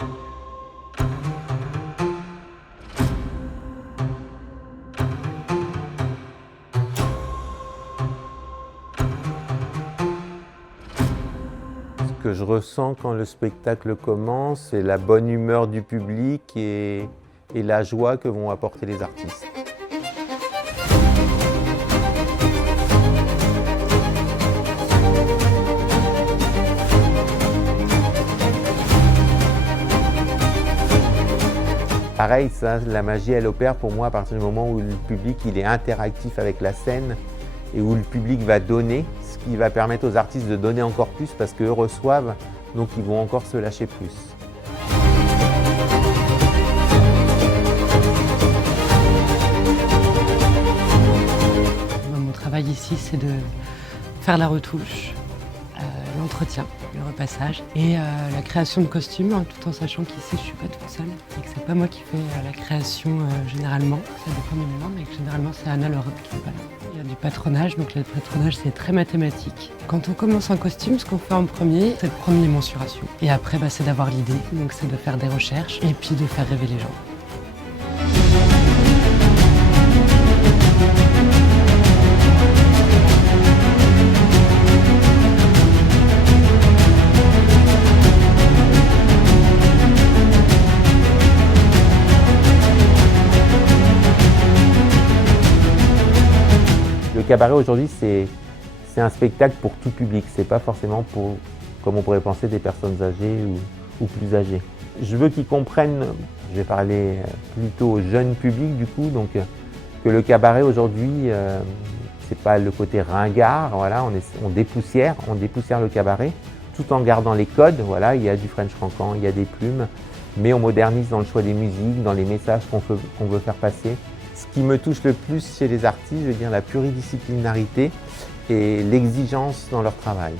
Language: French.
Ce que je ressens quand le spectacle commence, c'est la bonne humeur du public et la joie que vont apporter les artistes. Pareil, ça, la magie, elle opère pour moi à partir du moment où le public il est interactif avec la scène et où le public va donner, ce qui va permettre aux artistes de donner encore plus parce qu'eux reçoivent, donc ils vont encore se lâcher plus. Mon travail ici, c'est de faire la retouche, l'entretien, le repassage et la création de costumes, hein, tout en sachant qu'ici je ne suis pas toute seule et que c'est pas moi qui fais la création généralement, ça dépend des moments, mais que généralement c'est Anna Leurope qui est pas là. Il y a du patronage, donc le patronage c'est très mathématique. Quand on commence un costume, ce qu'on fait en premier, c'est de prendre les mensurations. Et après, c'est d'avoir l'idée, donc c'est de faire des recherches et puis de faire rêver les gens. Le cabaret aujourd'hui, c'est un spectacle pour tout public, c'est pas forcément pour, comme on pourrait penser, des personnes âgées ou plus âgées. Je veux qu'ils comprennent, je vais parler plutôt au jeune public du coup, donc que le cabaret aujourd'hui, c'est pas le côté ringard, voilà, on dépoussière le cabaret, tout en gardant les codes, voilà, il y a du French cancan, il y a des plumes, mais on modernise dans le choix des musiques, dans les messages qu'on veut faire passer. Ce qui me touche le plus chez les artistes, je veux dire la pluridisciplinarité et l'exigence dans leur travail.